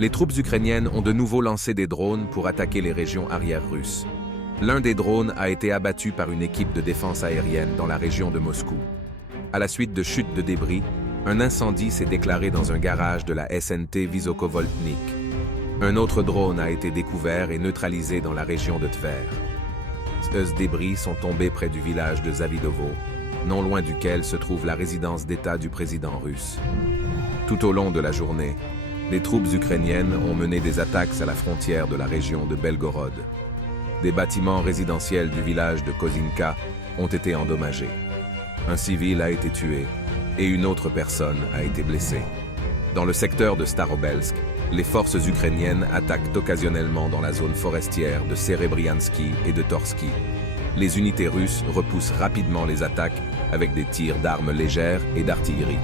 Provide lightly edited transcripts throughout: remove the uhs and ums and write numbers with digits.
Les troupes ukrainiennes ont de nouveau lancé des drones pour attaquer les régions arrières russes. L'un des drones a été abattu par une équipe de défense aérienne dans la région de Moscou. À la suite de chutes de débris, un incendie s'est déclaré dans un garage de la SNT Vysokovoltnik. Un autre drone a été découvert et neutralisé dans la région de Tver. Ces débris sont tombés près du village de Zavidovo, non loin duquel se trouve la résidence d'État du président russe. Tout au long de la journée, les troupes ukrainiennes ont mené des attaques à la frontière de la région de Belgorod. Des bâtiments résidentiels du village de Kozinka ont été endommagés. Un civil a été tué et une autre personne a été blessée. Dans le secteur de Starobelsk, les forces ukrainiennes attaquent occasionnellement dans la zone forestière de Serebriansky et de Torsky. Les unités russes repoussent rapidement les attaques avec des tirs d'armes légères et d'artillerie.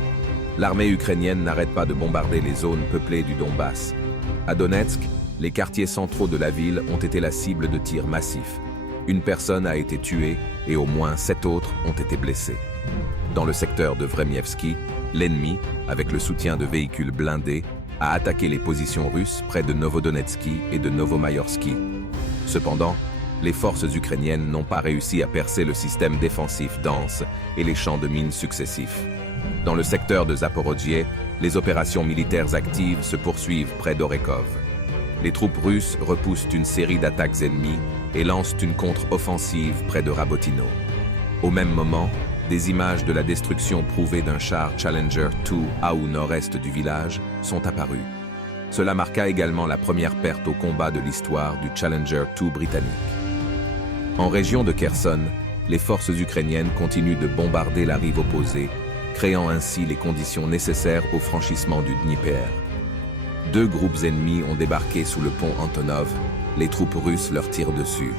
L'armée ukrainienne n'arrête pas de bombarder les zones peuplées du Donbass. À Donetsk, les quartiers centraux de la ville ont été la cible de tirs massifs. Une personne a été tuée et au moins 7 autres ont été blessés. Dans le secteur de Vremievski, l'ennemi, avec le soutien de véhicules blindés, a attaqué les positions russes près de Novodonetsky et de Novomayorsky. Cependant, les forces ukrainiennes n'ont pas réussi à percer le système défensif dense et les champs de mines successifs. Dans le secteur de Zaporodje, les opérations militaires actives se poursuivent près d'Orekov. Les troupes russes repoussent une série d'attaques ennemies et lancent une contre-offensive près de Rabotino. Au même moment, des images de la destruction prouvée d'un char Challenger 2 à au nord-est du village sont apparues. Cela marqua également la première perte au combat de l'histoire du Challenger 2 britannique. En région de Kherson, les forces ukrainiennes continuent de bombarder la rive opposée, créant ainsi les conditions nécessaires au franchissement du Dnieper. 2 groupes ennemis ont débarqué sous le pont Antonov, les troupes russes leur tirent dessus.